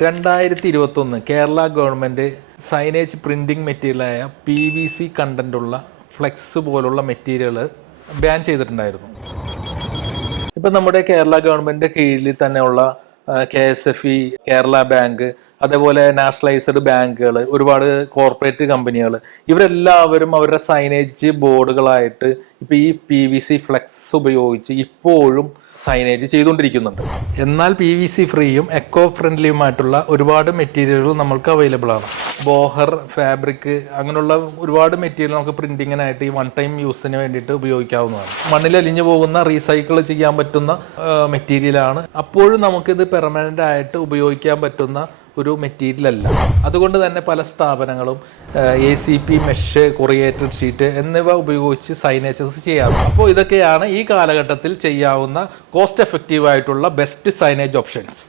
2021 Kerala government signage printing മെറ്റീരിയലായ PVC കണ്ടൻറ്റുള്ള flex പോലുള്ള മെറ്റീരിയൽ ബാൻ ചെയ്തിട്ടുണ്ടായിരുന്നു. ഇപ്പം നമ്മുടെ കേരള ഗവൺമെൻറ് കീഴിൽ തന്നെയുള്ള KSFE, കേരള ബാങ്ക്, അതേപോലെ നാഷണലൈസ്ഡ് ബാങ്കുകൾ, ഒരുപാട് കോർപ്പറേറ്റ് കമ്പനികൾ, ഇവരെല്ലാവരും അവരുടെ സൈനേജ് ബോർഡുകളായിട്ട് ഇപ്പോൾ ഈ PVC ഫ്ലെക്സ് ഉപയോഗിച്ച് ഇപ്പോഴും സൈനേജ് ചെയ്തുകൊണ്ടിരിക്കുന്നുണ്ട്. എന്നാൽ PVC ഫ്രീയും എക്കോ ഫ്രണ്ട്ലിയുമായിട്ടുള്ള ഒരുപാട് മെറ്റീരിയലുകൾ നമ്മൾക്ക് അവൈലബിൾ ആണ്. ബോഹർ, ഫാബ്രിക്, അങ്ങനെയുള്ള ഒരുപാട് മെറ്റീരിയൽ നമുക്ക് പ്രിന്റിങ്ങിനായിട്ട് ഈ വൺ ടൈം യൂസിന് വേണ്ടിയിട്ട് ഉപയോഗിക്കാവുന്നതാണ്. മണ്ണിൽ അലിഞ്ഞു പോകുന്ന റീസൈക്കിൾ ചെയ്യാൻ പറ്റുന്ന മെറ്റീരിയലാണ്. അപ്പോഴും നമുക്കിത് പെർമനൻ്റ് ആയിട്ട് ഉപയോഗിക്കാൻ പറ്റുന്ന ഒരു മെറ്റീരിയൽ അല്ല. അതുകൊണ്ട് തന്നെ പല സ്ഥാപനങ്ങളും ACP, മെഷ്, കൊറിയേറ്റഡ് ഷീറ്റ് എന്നിവ ഉപയോഗിച്ച് സൈനേജസ് ചെയ്യാറുണ്ട്. അപ്പോൾ ഇതൊക്കെയാണ് ഈ കാലഘട്ടത്തിൽ ചെയ്യാവുന്ന കോസ്റ്റ് എഫക്റ്റീവ് ആയിട്ടുള്ള ബെസ്റ്റ് സൈനേജ് ഓപ്ഷൻസ്.